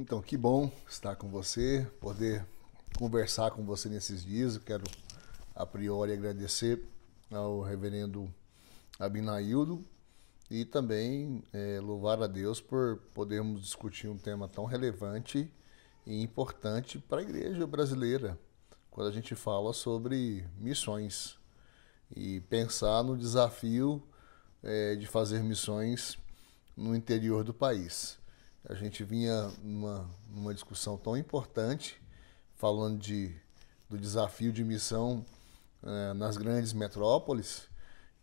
Então, que bom estar com você, poder conversar com você nesses dias. Eu quero, a priori, agradecer ao reverendo Abinaildo e também louvar a Deus por podermos discutir um tema tão relevante e importante para a igreja brasileira, quando a gente fala sobre missões e pensar no desafio de fazer missões no interior do país. A gente vinha numa discussão tão importante, falando do desafio de missão nas grandes metrópoles,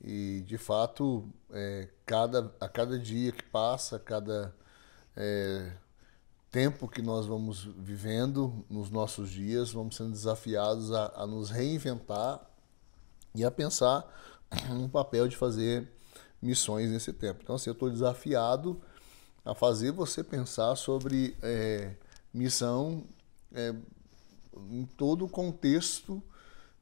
e de fato, a cada dia que passa, a cada tempo que nós vamos vivendo nos nossos dias, vamos sendo desafiados a nos reinventar e a pensar no papel de fazer missões nesse tempo. Então, assim, eu estou desafiado a fazer você pensar sobre missão em todo o contexto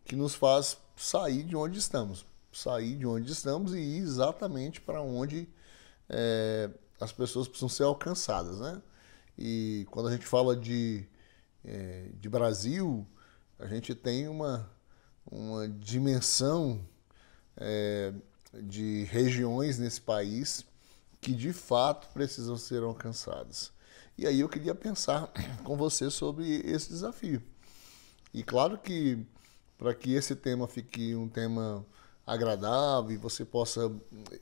que nos faz sair de onde estamos. Sair de onde estamos e ir exatamente para onde as pessoas precisam ser alcançadas, né? E quando a gente fala de Brasil, a gente tem uma dimensão de regiões nesse país que de fato precisam ser alcançadas. E aí eu queria pensar com você sobre esse desafio. E claro que para que esse tema fique um tema agradável e você possa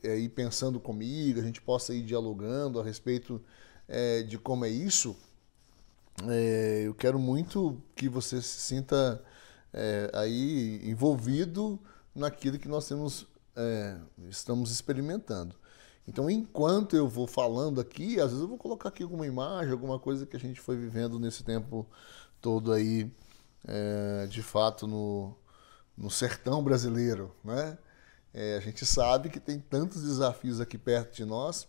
ir pensando comigo, a gente possa ir dialogando a respeito de como é isso, eu quero muito que você se sinta aí envolvido naquilo que nós estamos experimentando. Então, enquanto eu vou falando aqui, às vezes eu vou colocar aqui alguma imagem, alguma coisa que a gente foi vivendo nesse tempo todo aí, de fato, no sertão brasileiro, né? A gente sabe que tem tantos desafios aqui perto de nós,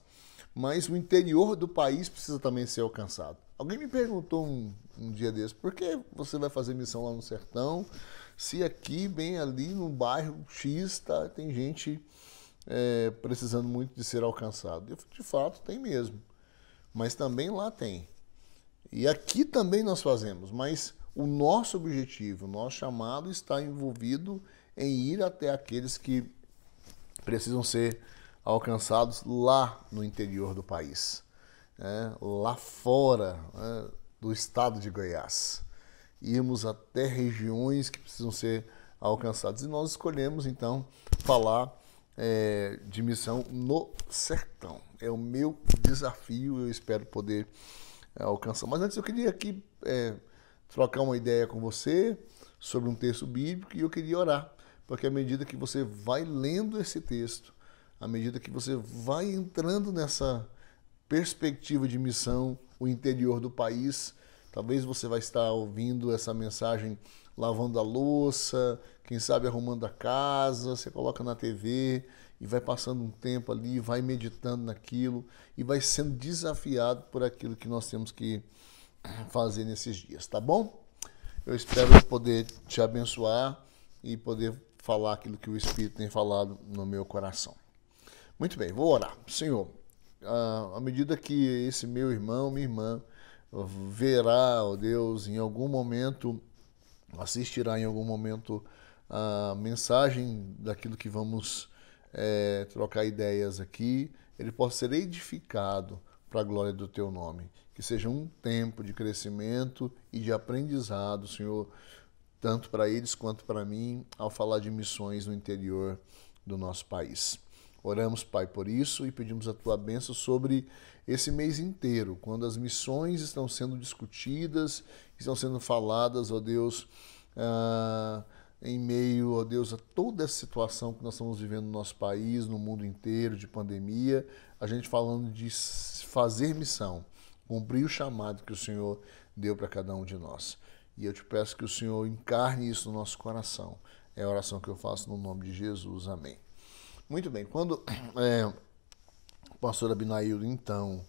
mas o interior do país precisa também ser alcançado. Alguém me perguntou um dia desse, por que você vai fazer missão lá no sertão, se aqui, bem ali no bairro X, tem gente precisando muito de ser alcançado? De fato, tem mesmo. Mas também lá tem. E aqui também nós fazemos, mas o nosso objetivo, o nosso chamado está envolvido em ir até aqueles que precisam ser alcançados lá no interior do país, lá fora do estado de Goiás. Irmos até regiões que precisam ser alcançadas. E nós escolhemos, então, falar de missão no sertão. É o meu desafio, eu espero poder alcançar. Mas antes eu queria aqui trocar uma ideia com você sobre um texto bíblico e eu queria orar, porque à medida que você vai lendo esse texto, à medida que você vai entrando nessa perspectiva de missão, o interior do país, talvez você vai estar ouvindo essa mensagem lavando a louça, quem sabe arrumando a casa, você coloca na TV e vai passando um tempo ali, vai meditando naquilo e vai sendo desafiado por aquilo que nós temos que fazer nesses dias, tá bom? Eu espero poder te abençoar e poder falar aquilo que o Espírito tem falado no meu coração. Muito bem, vou orar. Senhor, à medida que esse meu irmão, minha irmã, verá, ó Deus, em algum momento, assistirá em algum momento a mensagem daquilo que vamos trocar ideias aqui, ele possa ser edificado para a glória do Teu nome. Que seja um tempo de crescimento e de aprendizado, Senhor, tanto para eles quanto para mim, ao falar de missões no interior do nosso país. Oramos, Pai, por isso e pedimos a Tua bênção sobre esse mês inteiro, quando as missões estão sendo discutidas, estão sendo faladas, ó Deus, em meio, ó Deus, a toda essa situação que nós estamos vivendo no nosso país, no mundo inteiro, de pandemia, a gente falando de fazer missão, cumprir o chamado que o Senhor deu para cada um de nós. E eu te peço que o Senhor encarne isso no nosso coração. É a oração que eu faço no nome de Jesus. Amém. Muito bem, quando o pastor Abinaildo, então,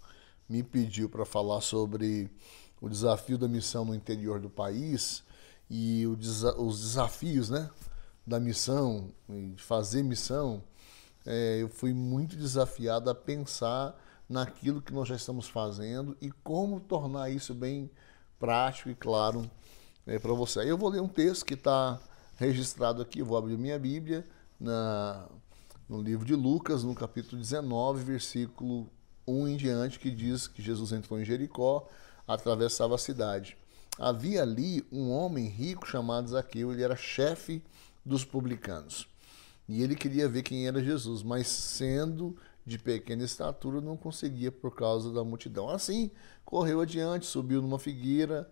me pediu para falar sobre o desafio da missão no interior do país e os desafios, né, da missão, de fazer missão, eu fui muito desafiado a pensar naquilo que nós já estamos fazendo e como tornar isso bem prático e claro para você. Aí eu vou ler um texto que está registrado aqui, eu vou abrir minha Bíblia no livro de Lucas, no capítulo 19, versículo 1 em diante, que diz que Jesus entrou em Jericó, atravessava a cidade. Havia ali um homem rico chamado Zaqueu, ele era chefe dos publicanos. E ele queria ver quem era Jesus, mas sendo de pequena estatura, não conseguia por causa da multidão. Assim, correu adiante, subiu numa figueira,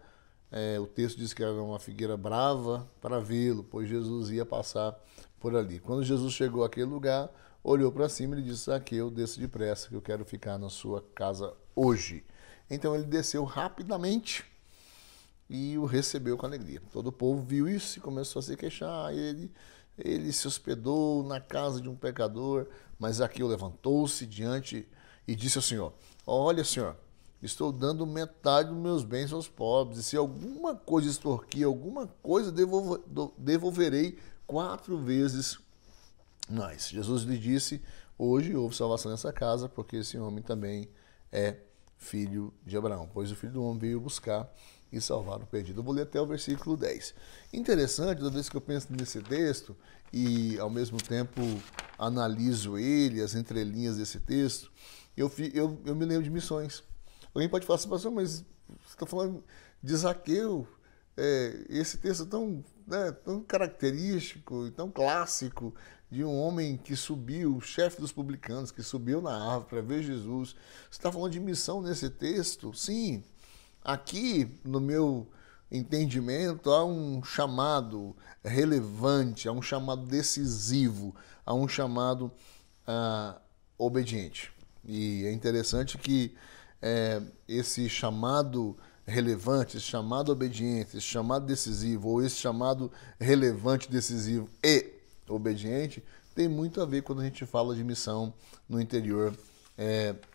o texto diz que era uma figueira brava, para vê-lo, pois Jesus ia passar por ali. Quando Jesus chegou àquele lugar, olhou para cima e disse: Zaqueu, desça depressa, que eu quero ficar na sua casa hoje. Então ele desceu rapidamente e o recebeu com alegria. Todo o povo viu isso e começou a se queixar. Ele se hospedou na casa de um pecador, mas Zaqueu levantou-se diante e disse ao Senhor: Olha, Senhor, estou dando metade dos meus bens aos pobres, e se alguma coisa extorquir, alguma coisa devolverei 4 vezes mais. Jesus lhe disse: Hoje houve salvação nessa casa, porque esse homem também é filho de Abraão, pois o Filho do Homem veio buscar e salvar o perdido. Eu vou ler até o versículo 10. Interessante, toda vez que eu penso nesse texto e ao mesmo tempo analiso ele, as entrelinhas desse texto, eu me lembro de missões. Alguém pode falar assim: pastor, mas você está falando de Zaqueu, esse texto tão característico e tão clássico de um homem que subiu, o chefe dos publicanos, que subiu na árvore para ver Jesus. Você está falando de missão nesse texto? Sim. Aqui, no meu entendimento, há um chamado relevante, há um chamado decisivo, há um chamado obediente. E é interessante que esse chamado relevante, esse chamado obediente, esse chamado decisivo, ou esse chamado relevante, decisivo e obediente, tem muito a ver quando a gente fala de missão no interior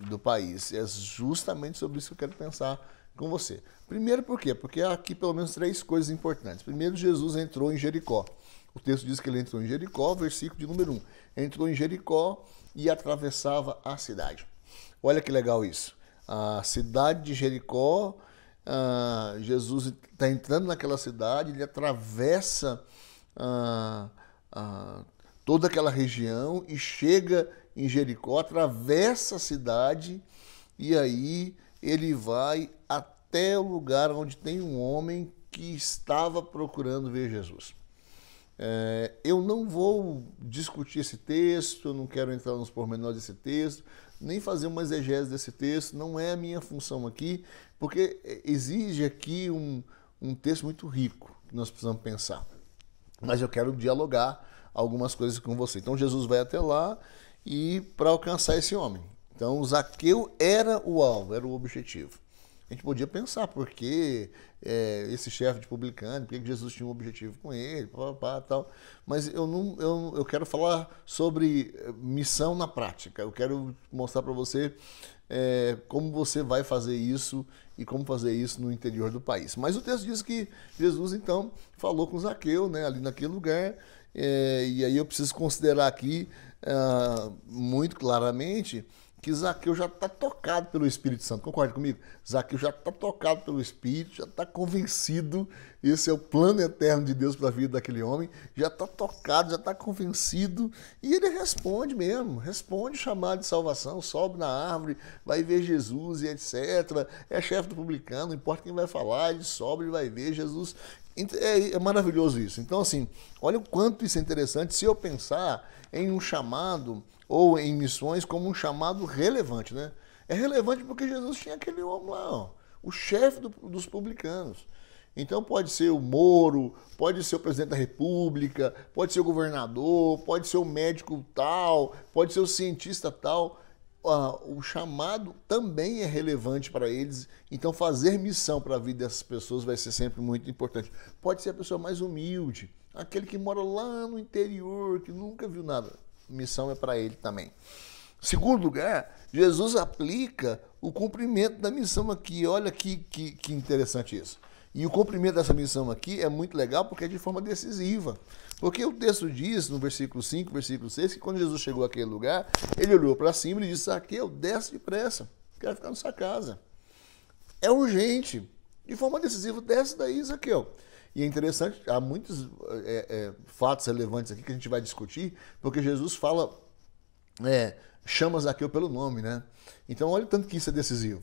do país. É justamente sobre isso que eu quero pensar com você. Primeiro, por quê? Porque há aqui pelo menos 3 coisas importantes. Primeiro, Jesus entrou em Jericó. O texto diz que ele entrou em Jericó, versículo de número 1. Entrou em Jericó e atravessava a cidade. Olha que legal isso. A cidade de Jericó, Jesus está entrando naquela cidade, ele atravessa toda aquela região e chega em Jericó, atravessa a cidade e aí ele vai até o lugar onde tem um homem que estava procurando ver Jesus. Eu não vou discutir esse texto, eu não quero entrar nos pormenores desse texto, nem fazer uma exegese desse texto, não é a minha função aqui, porque exige aqui um texto muito rico que nós precisamos pensar. Mas eu quero dialogar algumas coisas com você. Então Jesus vai até lá e para alcançar esse homem. Então Zaqueu era o alvo, era o objetivo. A gente podia pensar por que esse chefe de publicano, por que Jesus tinha um objetivo com ele, tal. Mas eu quero falar sobre missão na prática. Eu quero mostrar para você como você vai fazer isso e como fazer isso no interior do país. Mas o texto diz que Jesus, então, falou com Zaqueu, né, ali naquele lugar, e aí eu preciso considerar aqui muito claramente que Zaqueu já está tocado pelo Espírito Santo. Concorda comigo? Zaqueu já está tocado pelo Espírito, já está convencido. Esse é o plano eterno de Deus para a vida daquele homem. Já está tocado, já está convencido. E ele responde mesmo. Responde o chamado de salvação. Sobe na árvore, vai ver Jesus e etc. É chefe do publicano, não importa quem vai falar. Ele sobe, ele vai ver Jesus. É maravilhoso isso. Então, assim, olha o quanto isso é interessante se eu pensar em um chamado ou em missões como um chamado relevante, né? É relevante porque Jesus tinha aquele homem lá, ó, o chefe dos publicanos. Então pode ser o Moro, pode ser o presidente da República, pode ser o governador, pode ser o médico tal, pode ser o cientista tal. O chamado também é relevante para eles. Então fazer missão para a vida dessas pessoas vai ser sempre muito importante. Pode ser a pessoa mais humilde, aquele que mora lá no interior, que nunca viu nada. Missão é para ele também. Segundo lugar, Jesus aplica o cumprimento da missão aqui. Olha que interessante isso. E o cumprimento dessa missão aqui é muito legal porque é de forma decisiva. Porque o texto diz, no versículo 5, versículo 6, que quando Jesus chegou àquele lugar, ele olhou para cima e disse: Zaqueu, desce depressa, quero ficar na sua casa. É urgente. De forma decisiva, desce daí, Zaqueu. E é interessante, há muitos fatos relevantes aqui que a gente vai discutir, porque Jesus fala, chama Zaqueu pelo nome, né? Então, olha o tanto que isso é decisivo.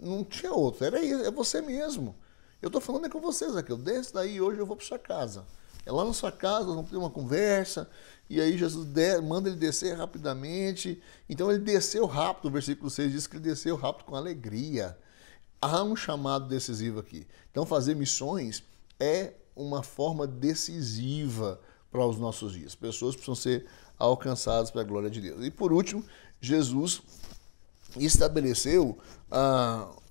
Não tinha outro, era isso, é você mesmo. Eu estou falando com você, Zaqueu, desce daí, hoje eu vou para sua casa. É lá na sua casa, nós vamos ter uma conversa, e aí Jesus manda ele descer rapidamente. Então, ele desceu rápido, o versículo 6 diz que ele desceu rápido com alegria. Há um chamado decisivo aqui. Então, fazer missões é uma forma decisiva para os nossos dias. Pessoas precisam ser alcançadas para a glória de Deus. E por último, Jesus estabeleceu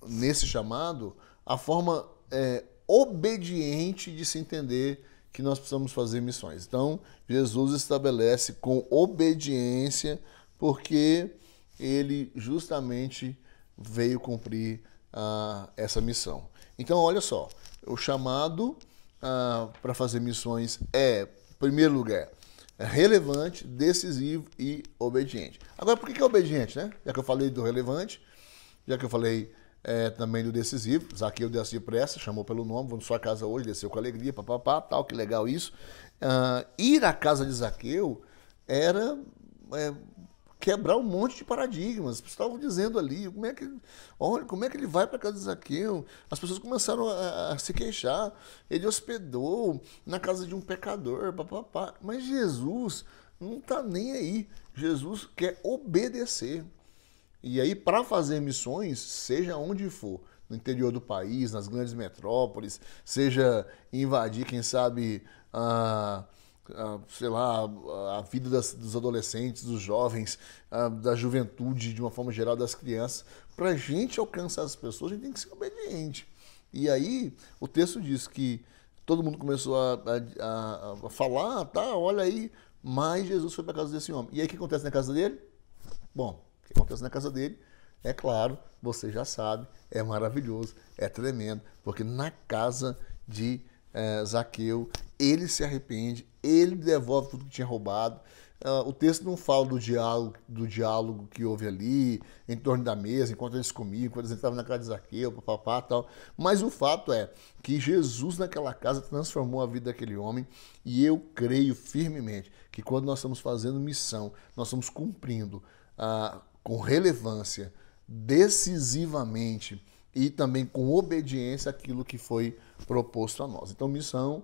nesse chamado a forma obediente de se entender que nós precisamos fazer missões. Então, Jesus estabelece com obediência, porque ele justamente veio cumprir essa missão. Então, olha só, o chamado para fazer missões é, em primeiro lugar, relevante, decisivo e obediente. Agora, por que é obediente, né? Já que eu falei do relevante, já que eu falei também do decisivo, Zaqueu desceu depressa, chamou pelo nome, vou na sua casa hoje, desceu com alegria, papapá, tal, que legal isso. Ir à casa de Zaqueu era quebrar um monte de paradigmas. Estavam dizendo ali, como é que ele vai para a casa de Zaqueu? As pessoas começaram a se queixar. Ele hospedou na casa de um pecador, papapá. Mas Jesus não está nem aí. Jesus quer obedecer. E aí, para fazer missões, seja onde for, no interior do país, nas grandes metrópoles, seja invadir, quem sabe, sei lá, a vida dos adolescentes, dos jovens, da juventude, de uma forma geral, das crianças. Para a gente alcançar as pessoas, a gente tem que ser obediente. E aí, o texto diz que todo mundo começou a falar, tá, olha aí, mas Jesus foi para a casa desse homem. E aí, o que acontece na casa dele? Bom, o que acontece na casa dele, é claro, você já sabe, é maravilhoso, é tremendo, porque na casa de Zaqueu, ele se arrepende, ele devolve tudo que tinha roubado. O texto não fala do diálogo que houve ali, em torno da mesa, enquanto eles comiam, enquanto eles entravam na casa de Zaqueu, papapá, tal. Mas o fato é que Jesus naquela casa transformou a vida daquele homem, e eu creio firmemente que quando nós estamos fazendo missão, nós estamos cumprindo com relevância, decisivamente e também com obediência aquilo que foi proposto a nós. Então, missão,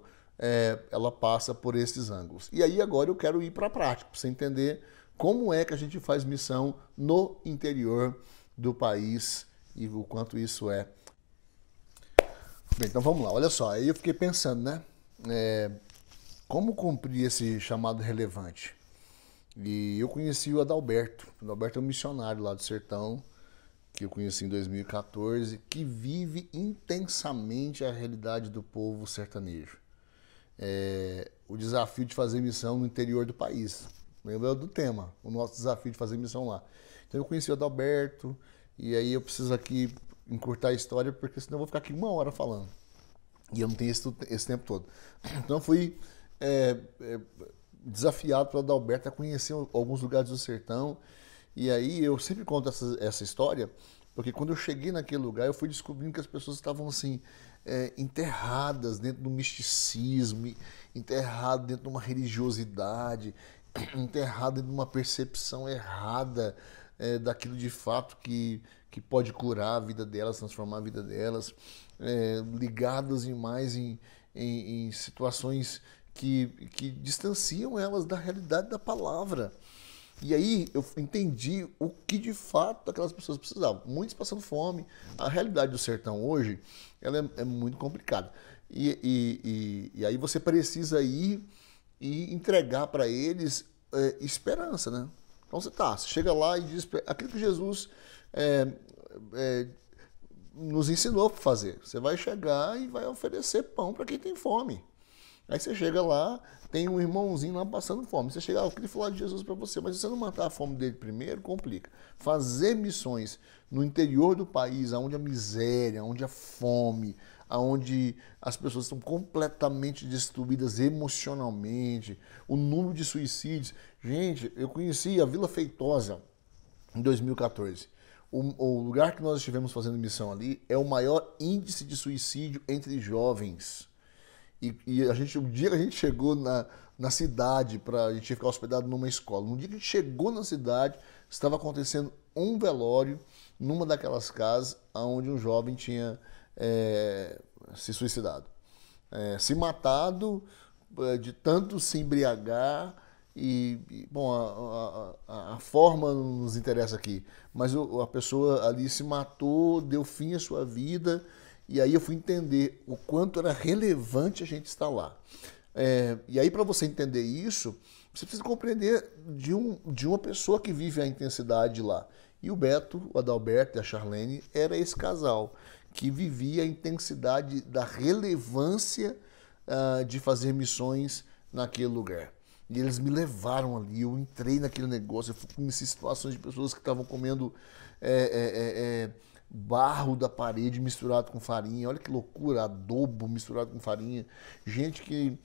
ela passa por esses ângulos. E aí agora eu quero ir para a prática, para você entender como é que a gente faz missão no interior do país e o quanto isso é. Bem, então vamos lá, olha só, aí eu fiquei pensando, né? Como cumprir esse chamado relevante? E eu conheci o Adalberto. O Adalberto é um missionário lá do sertão, que eu conheci em 2014, que vive intensamente a realidade do povo sertanejo. O desafio de fazer missão no interior do país. Lembra do tema, o nosso desafio de fazer missão lá. Então eu conheci o Adalberto, e aí eu preciso aqui encurtar a história, porque senão eu vou ficar aqui 1 hora falando. E eu não tenho esse tempo todo. Então eu fui desafiado pelo Adalberto a conhecer alguns lugares do sertão. E aí eu sempre conto essa história, porque quando eu cheguei naquele lugar, eu fui descobrindo que as pessoas estavam assim, enterradas dentro do misticismo, enterradas dentro de uma religiosidade, enterradas dentro de uma percepção errada daquilo de fato que pode curar a vida delas, transformar a vida delas, ligadas demais em situações que distanciam elas da realidade da palavra. E aí eu entendi o que de fato aquelas pessoas precisavam. Muitos passando fome. A realidade do sertão hoje, ela é muito complicada. E aí você precisa ir e entregar para eles esperança, né? Então você chega lá e diz aquilo que Jesus nos ensinou a fazer. Você vai chegar e vai oferecer pão para quem tem fome. Aí você chega lá, tem um irmãozinho lá passando fome. Você chega, eu queria falar de Jesus para você, mas se você não matar a fome dele primeiro, complica. Fazer missões no interior do país, onde a miséria, onde a fome, onde as pessoas estão completamente destruídas emocionalmente, o número de suicídios. Gente, eu conheci a Vila Feitosa em 2014. O lugar que nós estivemos fazendo missão ali é o maior índice de suicídio entre jovens. E o dia que a gente chegou na cidade, a gente ia ficar hospedado numa escola, no dia que a gente chegou na cidade, estava acontecendo um velório numa daquelas casas onde um jovem tinha se suicidado. Se matado de tanto se embriagar bom, a forma não nos interessa aqui, mas a pessoa ali se matou, deu fim à sua vida, e aí eu fui entender o quanto era relevante a gente estar lá. E aí, para você entender isso, você precisa compreender de uma pessoa que vive a intensidade lá. E o Beto, o Adalberto e a Charlene era esse casal que vivia a intensidade da relevância de fazer missões naquele lugar. E eles me levaram ali, eu entrei naquele negócio, eu conheci situações de pessoas que estavam comendo barro da parede misturado com farinha. Olha que loucura, adobo misturado com farinha. Gente que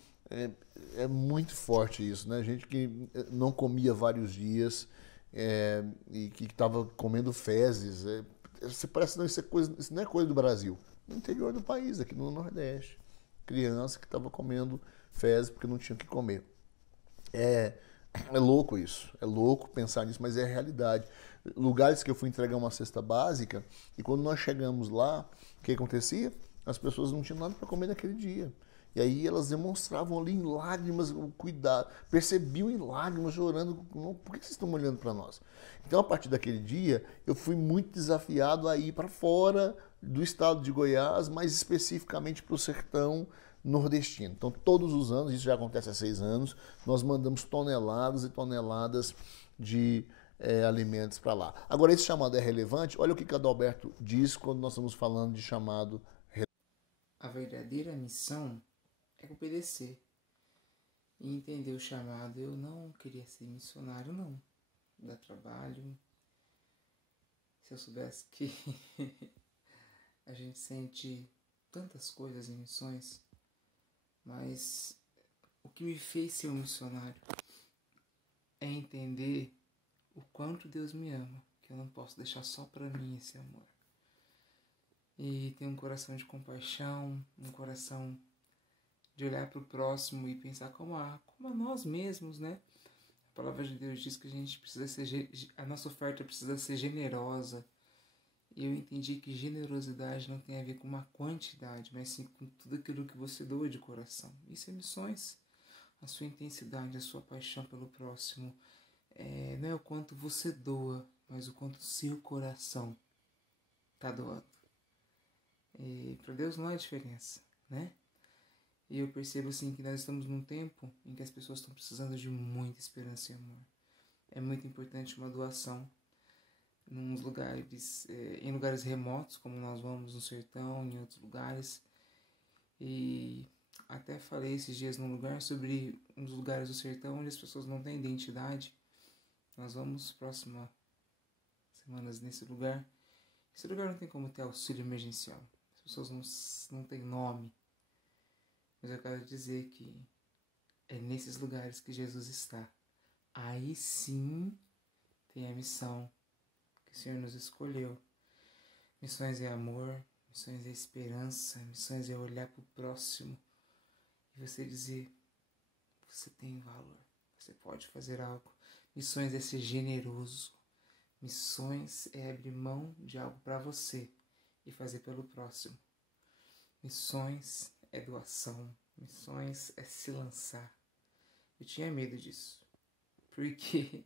é muito forte isso, né? Gente que não comia vários dias e que estava comendo fezes. Você parece não, isso não é coisa do Brasil. No interior do país, aqui no Nordeste. Criança que estava comendo fezes porque não tinha o que comer. É louco isso, é louco pensar nisso, mas é a realidade. Lugares que eu fui entregar uma cesta básica e quando nós chegamos lá, o que acontecia? As pessoas não tinham nada para comer naquele dia. E aí elas demonstravam ali em lágrimas o cuidado, percebiam em lágrimas, chorando, por que vocês estão olhando para nós? Então, a partir daquele dia, eu fui muito desafiado a ir para fora do estado de Goiás, mais especificamente para o sertão nordestino. Então, todos os anos, isso já acontece há 6 anos, nós mandamos toneladas e toneladas de alimentos para lá. Agora, esse chamado é relevante? Olha o que Adalberto diz quando nós estamos falando de chamado relevante. A verdadeira missão é obedecer e entender o chamado. Eu não queria ser missionário, não. Dá trabalho. Se eu soubesse que a gente sente tantas coisas em missões, mas o que me fez ser um missionário é entender o quanto Deus me ama, que eu não posso deixar só para mim esse amor. E ter um coração de compaixão, um coração de olhar para o próximo e pensar como a nós mesmos, né? A palavra de Deus diz que a gente precisa a nossa oferta precisa ser generosa. E eu entendi que generosidade não tem a ver com uma quantidade, mas sim com tudo aquilo que você doa de coração. Isso é missões. A sua intensidade, a sua paixão pelo próximo. Não é o quanto você doa, mas o quanto o seu coração está doando. E para Deus não há diferença, né? E eu percebo assim que nós estamos num tempo em que as pessoas estão precisando de muita esperança e amor. É muito importante uma doação em lugares remotos, como nós vamos no sertão, em outros lugares. E até falei esses dias num lugar sobre um dos lugares do sertão onde as pessoas não têm identidade. Nós vamos próximas semanas nesse lugar. Esse lugar não tem como ter auxílio emergencial. As pessoas não têm nome. Mas eu quero dizer que é nesses lugares que Jesus está. Aí sim tem a missão que o Senhor nos escolheu. Missões é amor, missões é esperança, missões é olhar para o próximo e você dizer, você tem valor, você pode fazer algo. Missões é ser generoso. Missões é abrir mão de algo para você e fazer pelo próximo. Missões é doação. Missões é se lançar. Eu tinha medo disso. Porque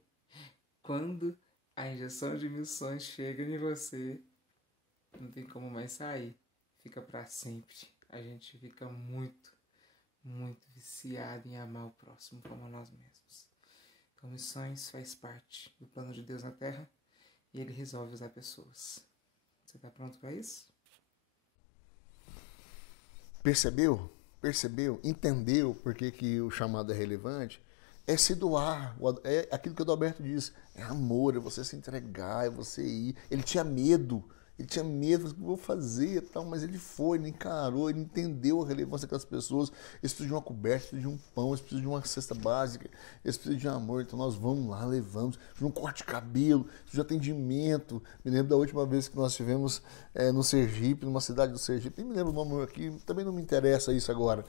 quando a injeção de missões chega em você, não tem como mais sair. Fica para sempre. A gente fica muito, muito viciado em amar o próximo como a nós mesmos. Então, missões faz parte do plano de Deus na Terra e Ele resolve usar pessoas. Você está pronto para isso? Percebeu? Entendeu por que o chamado é relevante? É se doar, é aquilo que o Adalberto diz, é amor, é você se entregar, é você ir. Ele tinha medo Ele tinha medo, o que eu vou fazer e tal, mas ele foi, ele encarou, ele entendeu a relevância daquelas pessoas. Eles precisam de uma coberta, eles precisam de um pão, eles precisam de uma cesta básica, eles precisam de amor. Então nós vamos lá, levamos, de um corte de cabelo, de atendimento. Me lembro da última vez que nós estivemos no Sergipe, numa cidade do Sergipe, nem me lembro o nome aqui, também não me interessa isso agora.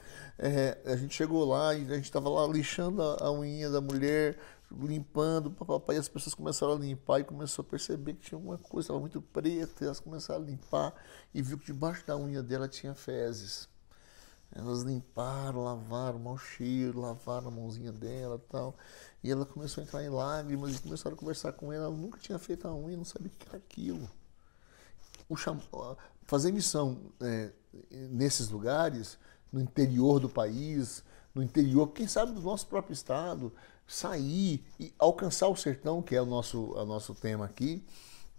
A gente chegou lá e a gente estava lá lixando a unha da mulher, limpando, papai, e as pessoas começaram a limpar e começou a perceber que tinha alguma coisa, estava muito preta, e elas começaram a limpar e viu que debaixo da unha dela tinha fezes. Elas limparam, lavaram, mau cheiro, lavaram a mãozinha dela e tal. E ela começou a entrar em lágrimas e começaram a conversar com ela. Ela nunca tinha feito a unha, não sabia o que era aquilo. Fazer missão nesses lugares, no interior do país, no interior, quem sabe do nosso próprio estado, sair e alcançar o sertão, que é o nosso tema aqui,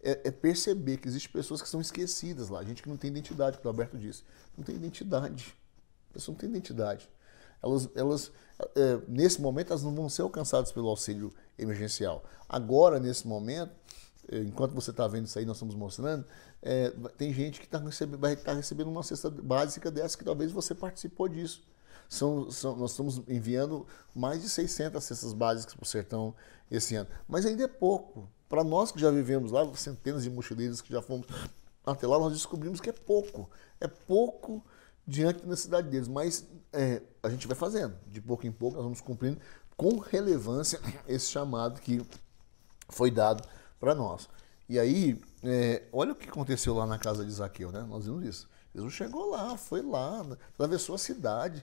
é perceber que existem pessoas que são esquecidas lá, gente que não tem identidade, que o Alberto disse. Não tem identidade. A pessoa não tem identidade. Nesse momento, elas não vão ser alcançadas pelo auxílio emergencial. Agora, nesse momento, enquanto você está vendo isso aí, nós estamos mostrando, tem gente que vai estar recebendo uma cesta básica dessa, que talvez você participou disso. Nós estamos enviando mais de 600 cestas básicas para o sertão esse ano. Mas ainda é pouco. Para nós que já vivemos lá, centenas de mochileiros que já fomos até lá, nós descobrimos que é pouco. É pouco diante da necessidade deles. Mas a gente vai fazendo. De pouco em pouco, nós vamos cumprindo com relevância esse chamado que foi dado para nós. E aí, olha o que aconteceu lá na casa de Zaqueu, né? Nós vimos isso. Jesus chegou lá, foi lá, atravessou a cidade.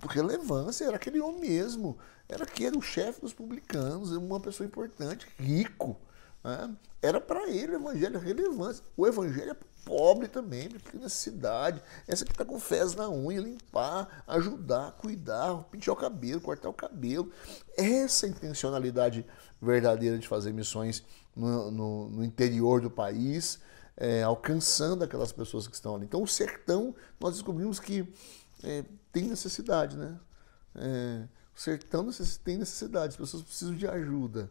Por relevância, era aquele homem mesmo. Era o chefe dos publicanos, uma pessoa importante, rico. Né? Era para ele o evangelho relevância. O evangelho é para o pobre também, para a necessidade. Essa que está com fezes na unha, limpar, ajudar, cuidar, pentear o cabelo, cortar o cabelo. Essa intencionalidade verdadeira de fazer missões no interior do país, alcançando aquelas pessoas que estão ali. Então, o sertão, nós descobrimos que tem necessidade, né? O sertão tem necessidade, as pessoas precisam de ajuda.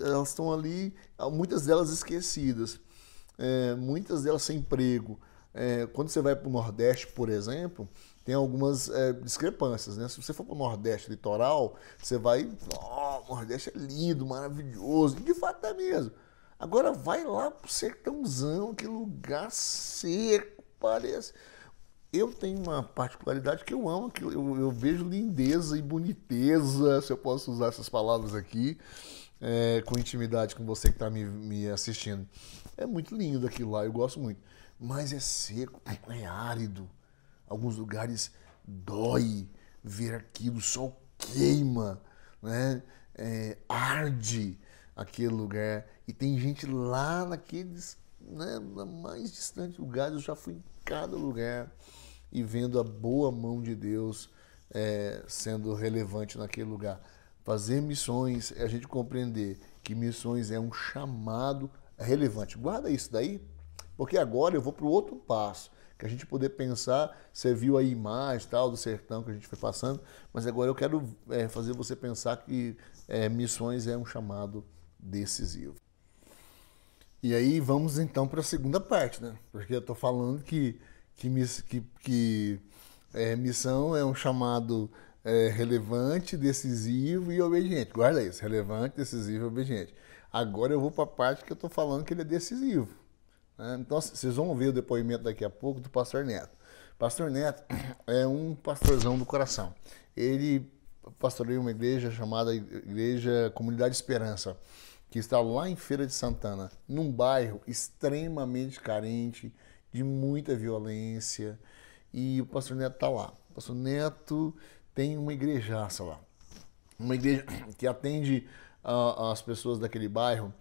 Elas estão ali, muitas delas esquecidas, muitas delas sem emprego. Quando você vai para o Nordeste, por exemplo, tem algumas discrepâncias, né? Se você for para o Nordeste litoral, você vai, o Nordeste é lindo, maravilhoso, de fato é mesmo. Agora vai lá para o sertãozão, que lugar seco, parece. Eu tenho uma particularidade que eu amo, que eu vejo lindeza e boniteza, se eu posso usar essas palavras aqui, com intimidade com você que está me assistindo. É muito lindo aquilo lá, eu gosto muito. Mas é seco, é árido. Alguns lugares dói ver aquilo, o sol queima, né? Arde aquele lugar. E tem gente lá naqueles, né, mais distantes lugares, eu já fui em cada lugar e vendo a boa mão de Deus sendo relevante naquele lugar. Fazer missões é a gente compreender que missões é um chamado relevante. Guarda isso daí, porque agora eu vou para o outro passo, que a gente poder pensar, você viu a imagem tal, do sertão que a gente foi passando, mas agora eu quero fazer você pensar que missões é um chamado decisivo. E aí vamos então para a segunda parte, né? Porque eu estou falando que missão é um chamado relevante, decisivo e obediente. Guarda isso, relevante, decisivo e obediente. Agora eu vou para a parte que eu estou falando que ele é decisivo. Né? Então vocês vão ver o depoimento daqui a pouco do pastor Neto. Pastor Neto é um pastorzão do coração. Ele pastoreia uma igreja chamada Igreja Comunidade Esperança, que está lá em Feira de Santana, num bairro extremamente carente, de muita violência, e o pastor Neto está lá. O pastor Neto tem uma igrejaça lá, uma igreja que atende as pessoas daquele bairro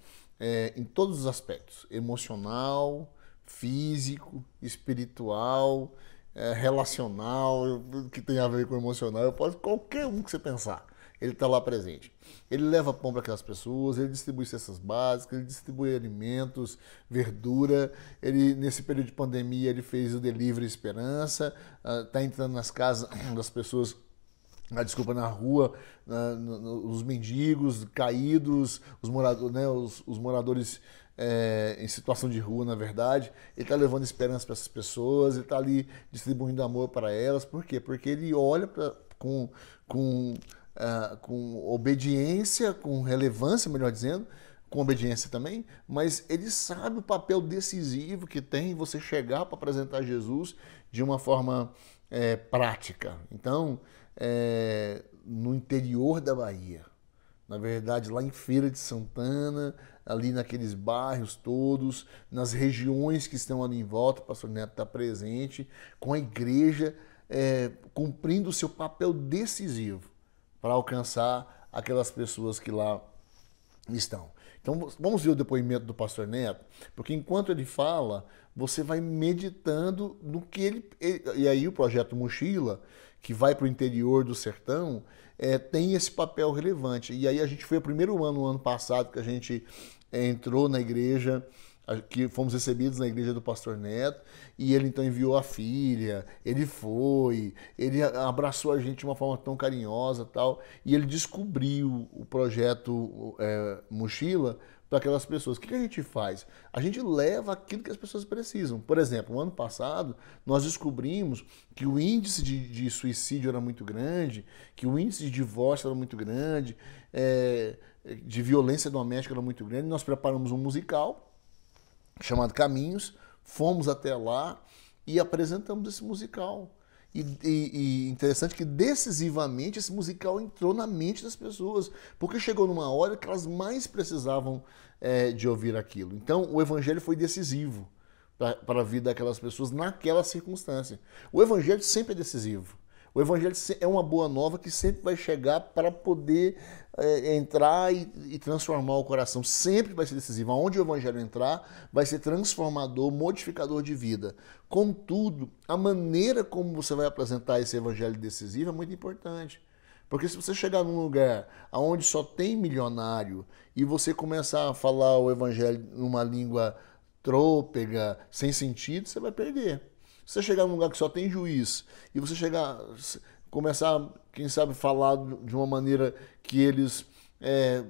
em todos os aspectos, emocional, físico, espiritual, relacional, que tem a ver com emocional, eu posso qualquer um que você pensar, ele está lá presente. Ele leva pão para aquelas pessoas, ele distribui cestas básicas, ele distribui alimentos, verdura. Ele, nesse período de pandemia, ele fez o Delivery Esperança, está entrando nas casas das pessoas, na rua, os mendigos caídos, os moradores em situação de rua, na verdade, ele está levando esperança para essas pessoas, ele está ali distribuindo amor para elas. Por quê? Porque ele olha com obediência, com relevância, melhor dizendo, com obediência também, mas ele sabe o papel decisivo que tem você chegar para apresentar Jesus de uma forma prática. Então, no interior da Bahia, na verdade, lá em Feira de Santana, ali naqueles bairros todos, nas regiões que estão ali em volta, o pastor Neto está presente, com a igreja cumprindo o seu papel decisivo para alcançar aquelas pessoas que lá estão. Então, vamos ver o depoimento do pastor Neto, porque enquanto ele fala, você vai meditando no que ele... E aí o projeto Mochila, que vai para o interior do sertão, tem esse papel relevante. E aí a gente foi o primeiro ano, no ano passado, que a gente entrou na igreja, que fomos recebidos na igreja do pastor Neto, e ele então enviou a filha, ele abraçou a gente de uma forma tão carinhosa tal, e ele descobriu o projeto Mochila para aquelas pessoas. O que a gente faz? A gente leva aquilo que as pessoas precisam. Por exemplo, no ano passado, nós descobrimos que o índice de suicídio era muito grande, que o índice de divórcio era muito grande, de violência doméstica era muito grande. Nós preparamos um musical chamado Caminhos, fomos até lá e apresentamos esse musical. E interessante que decisivamente esse musical entrou na mente das pessoas, porque chegou numa hora que elas mais precisavam de ouvir aquilo. Então o evangelho foi decisivo para a vida daquelas pessoas naquela circunstância. O evangelho sempre é decisivo. O evangelho é uma boa nova que sempre vai chegar para poder entrar e transformar o coração. Sempre vai ser decisivo. Aonde o evangelho entrar, vai ser transformador, modificador de vida. Contudo, a maneira como você vai apresentar esse evangelho decisivo é muito importante. Porque se você chegar num lugar onde só tem milionário e você começar a falar o evangelho numa língua trôpega, sem sentido, você vai perder. Se você chegar num lugar que só tem juiz e você começar, quem sabe, falar de uma maneira que eles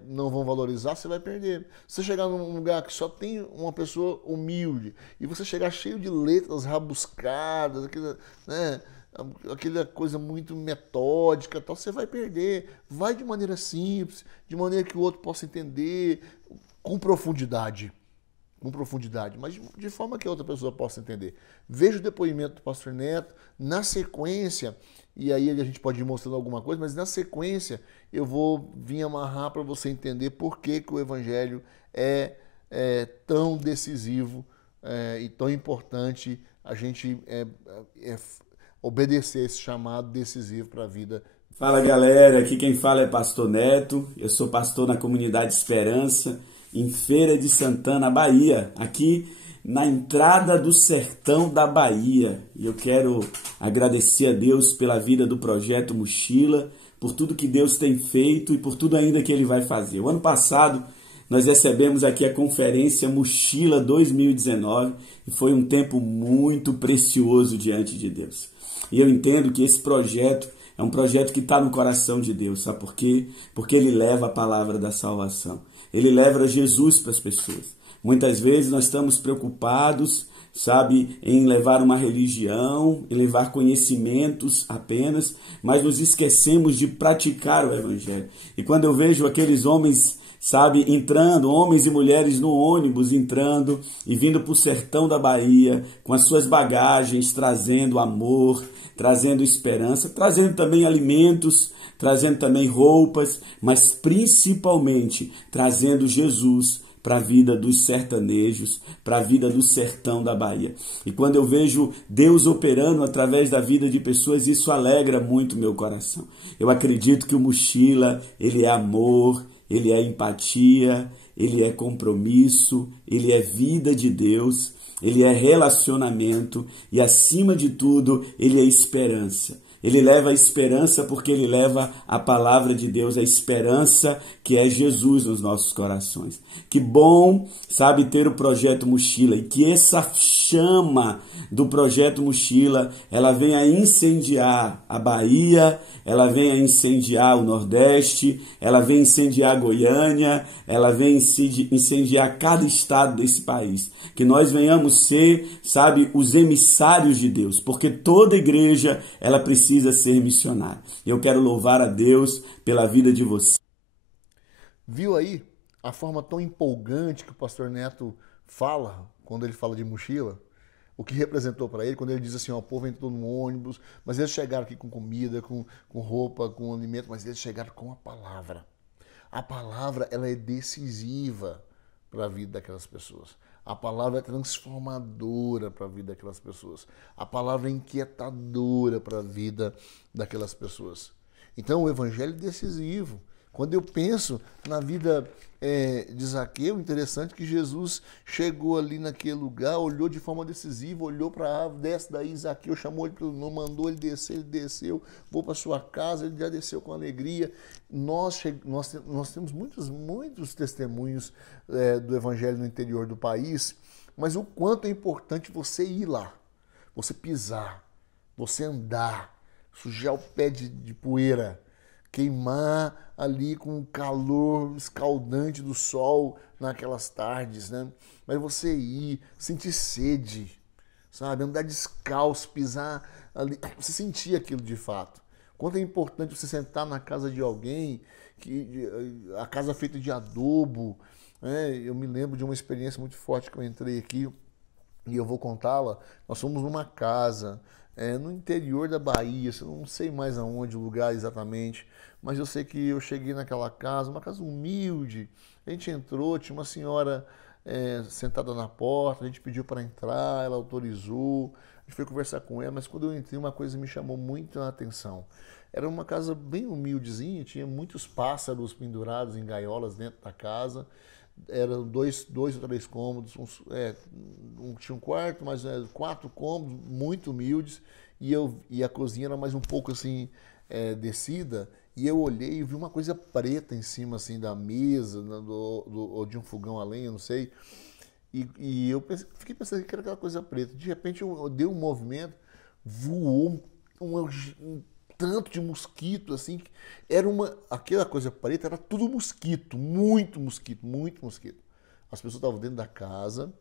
não vão valorizar, você vai perder. Se você chegar num lugar que só tem uma pessoa humilde e você chegar cheio de letras rabuscadas, aquela coisa muito metódica, tal, você vai perder. Vai de maneira simples, de maneira que o outro possa entender, com profundidade, mas de forma que a outra pessoa possa entender. Veja o depoimento do pastor Neto, na sequência, e aí a gente pode ir mostrando alguma coisa, mas na sequência eu vou vir amarrar para você entender por que o evangelho é tão decisivo e tão importante a gente obedecer esse chamado decisivo para a vida. Fala galera, aqui quem fala é pastor Neto, eu sou pastor na comunidade Esperança, em Feira de Santana, Bahia, aqui na entrada do sertão da Bahia. E eu quero agradecer a Deus pela vida do projeto Mochila, por tudo que Deus tem feito e por tudo ainda que Ele vai fazer. O ano passado nós recebemos aqui a conferência Mochila 2019 e foi um tempo muito precioso diante de Deus. E eu entendo que esse projeto é um projeto que está no coração de Deus, sabe por quê? Porque Ele leva a palavra da salvação. Ele leva Jesus para as pessoas. Muitas vezes nós estamos preocupados, sabe, em levar uma religião, em levar conhecimentos apenas, mas nos esquecemos de praticar o evangelho. E quando eu vejo aqueles homens, sabe, entrando, homens e mulheres no ônibus, entrando e vindo para o sertão da Bahia, com as suas bagagens, trazendo amor, trazendo esperança, trazendo também alimentos, trazendo também roupas, mas principalmente trazendo Jesus para a vida dos sertanejos, para a vida do sertão da Bahia. E quando eu vejo Deus operando através da vida de pessoas, isso alegra muito meu coração. Eu acredito que o Mochila, ele é amor, ele é empatia, ele é compromisso, ele é vida de Deus, ele é relacionamento e, acima de tudo, ele é esperança. Ele leva a esperança porque ele leva a palavra de Deus, a esperança que é Jesus nos nossos corações. Que bom, sabe, ter o Projeto Mochila e que essa chama do Projeto Mochila, ela venha incendiar a Bahia, ela venha incendiar o Nordeste, ela venha incendiar Goiânia, ela venha incendiar cada estado desse país. Que nós venhamos ser, sabe, os emissários de Deus, porque toda igreja, ela precisa ser missionária. Eu quero louvar a Deus pela vida de você. Viu aí a forma tão empolgante que o pastor Neto fala quando ele fala de mochila? O que representou para ele quando ele diz assim, ó, o povo entrou no ônibus, mas eles chegaram aqui com comida, com roupa, com alimento, mas eles chegaram com a palavra. A palavra, ela é decisiva para a vida daquelas pessoas. A palavra é transformadora para a vida daquelas pessoas. A palavra é inquietadora para a vida daquelas pessoas. Então, o evangelho é decisivo. Quando eu penso na vida de Zaqueu, interessante que Jesus chegou ali naquele lugar, olhou de forma decisiva, olhou para a árvore, desce daí, Zaqueu chamou ele pelo nome, mandou ele desceu, vou para sua casa, ele já desceu com alegria. Nós temos muitos testemunhos do evangelho no interior do país, mas o quanto é importante você ir lá, você pisar, você andar, sujar o pé de poeira, queimar ali com o calor escaldante do sol naquelas tardes, né? Mas você ir, sentir sede, sabe? Andar descalço, pisar ali, você sentir aquilo de fato. Quanto é importante você sentar na casa de alguém, a casa feita de adobo, né? Eu me lembro de uma experiência muito forte que eu entrei aqui e eu vou contá-la. Nós fomos numa casa no interior da Bahia, eu não sei mais aonde o lugar exatamente, mas eu sei que eu cheguei naquela casa, uma casa humilde. A gente entrou, tinha uma senhora sentada na porta, a gente pediu para entrar, ela autorizou, a gente foi conversar com ela, mas quando eu entrei uma coisa me chamou muito a atenção. Era uma casa bem humildezinha, tinha muitos pássaros pendurados em gaiolas dentro da casa, eram dois ou três cômodos, tinha um quarto, mas 4 cômodos, muito humildes, e a cozinha era mais um pouco assim, descida, e eu olhei e vi uma coisa preta em cima assim da mesa, ou de um fogão a lenha, não sei, e eu fiquei pensando que era aquela coisa preta. De repente eu dei um movimento, voou um tanto de mosquito, assim, aquela coisa preta era tudo mosquito, muito mosquito, muito mosquito. As pessoas estavam dentro da casa,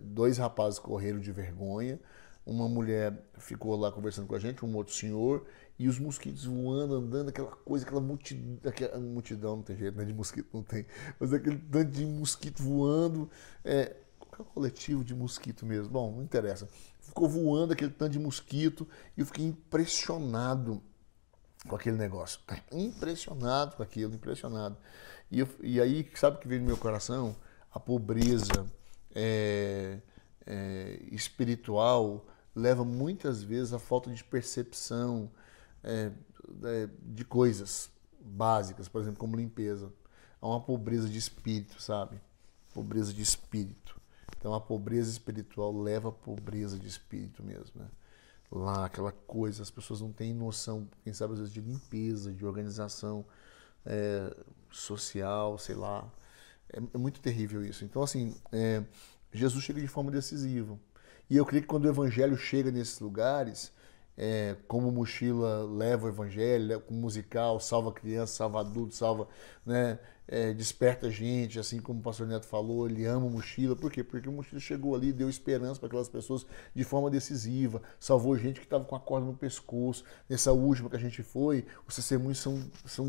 2 rapazes correram de vergonha, uma mulher ficou lá conversando com a gente, um outro senhor, e os mosquitos voando, andando, aquela multidão, não tem jeito, né, de mosquito não tem, mas aquele tanto de mosquito voando, qual é o coletivo de mosquito mesmo? Bom, não interessa. Ficou voando aquele tanto de mosquito e eu fiquei impressionado com aquele negócio. Impressionado com aquilo, impressionado. E aí, sabe o que veio no meu coração? A pobreza espiritual leva muitas vezes à falta de percepção de coisas básicas, por exemplo, como limpeza. Há uma pobreza de espírito, sabe? Pobreza de espírito. Então a pobreza espiritual leva à pobreza de espírito mesmo, né? Lá, aquela coisa, as pessoas não têm noção, quem sabe às vezes, de limpeza, de organização social, sei lá. É muito terrível isso. Então, assim, Jesus chega de forma decisiva. E eu creio que quando o evangelho chega nesses lugares, como Mochila leva o evangelho, como musical, salva criança, salva adulto, salva, né, desperta gente, assim como o pastor Neto falou, ele ama o Mochila. Por quê? Porque o Mochila chegou ali, deu esperança para aquelas pessoas de forma decisiva, salvou gente que estava com a corda no pescoço. Nessa última que a gente foi, os testemunhos são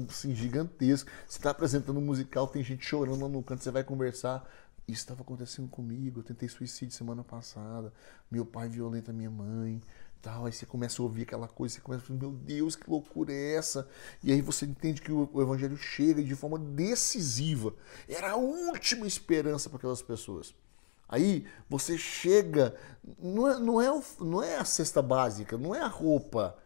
assim, gigantescos. Você está apresentando um musical, tem gente chorando lá no canto, você vai conversar. Isso estava acontecendo comigo, eu tentei suicídio semana passada, meu pai violenta minha mãe, tal. Aí você começa a ouvir aquela coisa, você começa a falar, meu Deus, que loucura é essa? E aí você entende que o evangelho chega de forma decisiva. Era a última esperança para aquelas pessoas. Aí você chega, não é a cesta básica, não é a roupa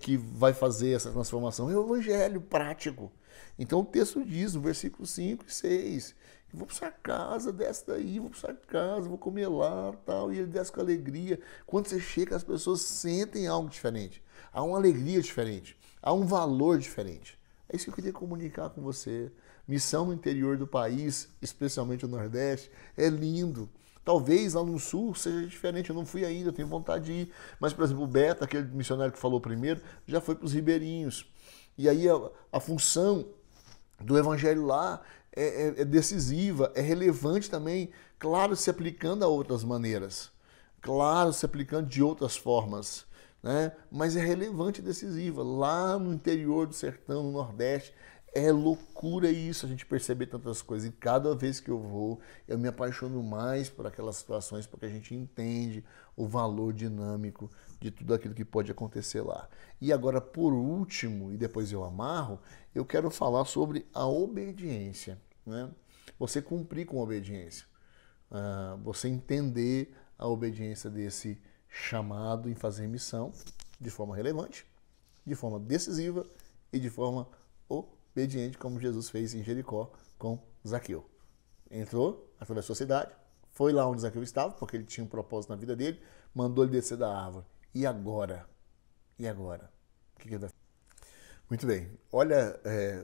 que vai fazer essa transformação, é o evangelho prático. Então o texto diz, no versículo 5 e 6, vou para sua casa, desce daí, vou para sua casa, vou comer lá, tal, e ele desce com alegria. Quando você chega, as pessoas sentem algo diferente. há uma alegria diferente, há um valor diferente. É isso que eu queria comunicar com você. Missão no interior do país, especialmente no Nordeste, é lindo. Talvez lá no Sul seja diferente, eu não fui ainda, eu tenho vontade de ir. Mas, por exemplo, o Beto, aquele missionário que falou primeiro, já foi para os ribeirinhos. E aí a função do evangelho lá é decisiva, é relevante também, claro, se aplicando a outras maneiras, claro, se aplicando de outras formas, né? Mas é relevante e decisiva. Lá no interior do sertão, no Nordeste, é loucura isso, a gente perceber tantas coisas. E cada vez que eu vou, eu me apaixono mais por aquelas situações, porque a gente entende o valor dinâmico de tudo aquilo que pode acontecer lá. E agora, por último, e depois eu amarro, eu quero falar sobre a obediência, né? Você cumprir com a obediência. Você entender a obediência desse chamado em fazer missão de forma relevante, de forma decisiva e de forma obediente, como Jesus fez em Jericó com Zaqueu. Entrou, atravessou a cidade, foi lá onde Zaqueu estava, porque ele tinha um propósito na vida dele, mandou ele descer da árvore. E agora? E agora? O que ele vai fazer? Muito bem. Olha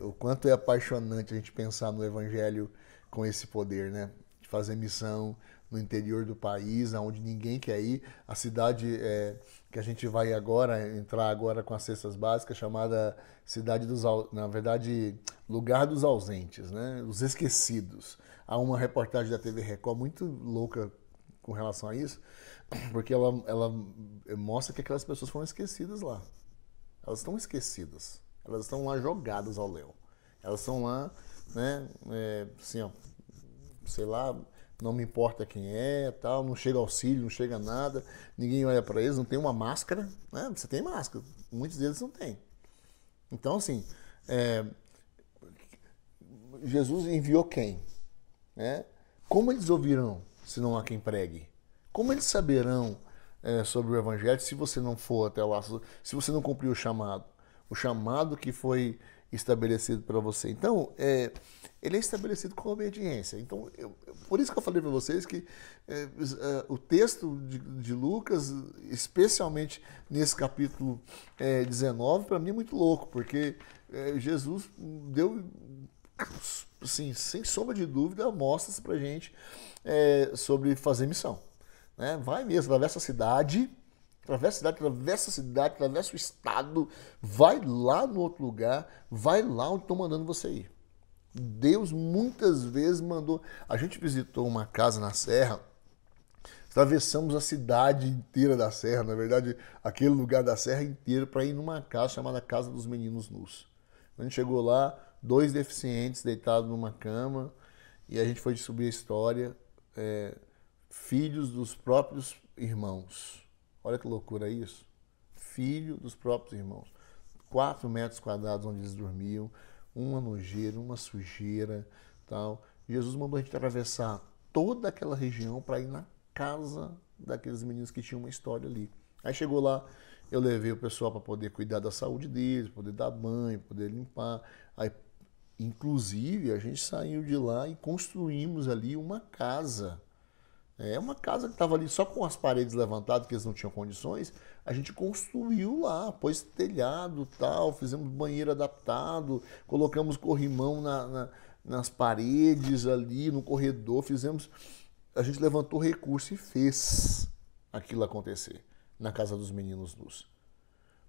o quanto é apaixonante a gente pensar no Evangelho com esse poder, né? De fazer missão no interior do país, onde ninguém quer ir. A cidade que a gente vai agora, entrar agora com as cestas básicas, chamada cidade dos, na verdade, lugar dos ausentes, né? Os esquecidos. Há uma reportagem da TV Record muito louca com relação a isso, porque ela mostra que aquelas pessoas foram esquecidas lá. Elas estão esquecidas. Elas estão lá jogadas ao léu. Elas estão lá, né? Assim, ó, sei lá, não me importa quem é, tal, não chega auxílio, não chega nada, ninguém olha para eles, não tem uma máscara, né? Você tem máscara, muitos deles não têm. Então, assim, Jesus enviou quem? Né? Como eles ouvirão se não há quem pregue? Como eles saberão sobre o Evangelho se você não for até lá, se você não cumprir o chamado que foi estabelecido para você? Então, ele é estabelecido com obediência. Então, por isso que eu falei para vocês que o texto de Lucas, especialmente nesse capítulo 19, para mim é muito louco, porque Jesus deu, assim, sem sombra de dúvida, mostra para a gente sobre fazer missão. Né? Vai mesmo, atravessa a cidade, atravessa o estado, vai lá no outro lugar, vai lá onde estão mandando você ir. Deus muitas vezes mandou. A gente visitou uma casa na Serra, atravessamos a cidade inteira da Serra, na verdade, aquele lugar da Serra inteiro, para ir numa casa chamada Casa dos Meninos Nus. A gente chegou lá, 2 deficientes deitados numa cama, e a gente foi subir a história, filhos dos próprios irmãos. Olha que loucura isso. Filho dos próprios irmãos. 4 metros quadrados onde eles dormiam, uma nojeira, uma sujeira, tal. Jesus mandou a gente atravessar toda aquela região para ir na casa daqueles meninos que tinham uma história ali. Aí chegou lá, eu levei o pessoal para poder cuidar da saúde deles, poder dar banho, poder limpar. Aí, inclusive, a gente saiu de lá e construímos ali uma casa. Uma casa que estava ali só com as paredes levantadas, que eles não tinham condições. A gente construiu lá, pôs telhado, tal, fizemos banheiro adaptado, colocamos corrimão nas paredes ali, no corredor, a gente levantou recurso e fez aquilo acontecer na Casa dos Meninos Nus,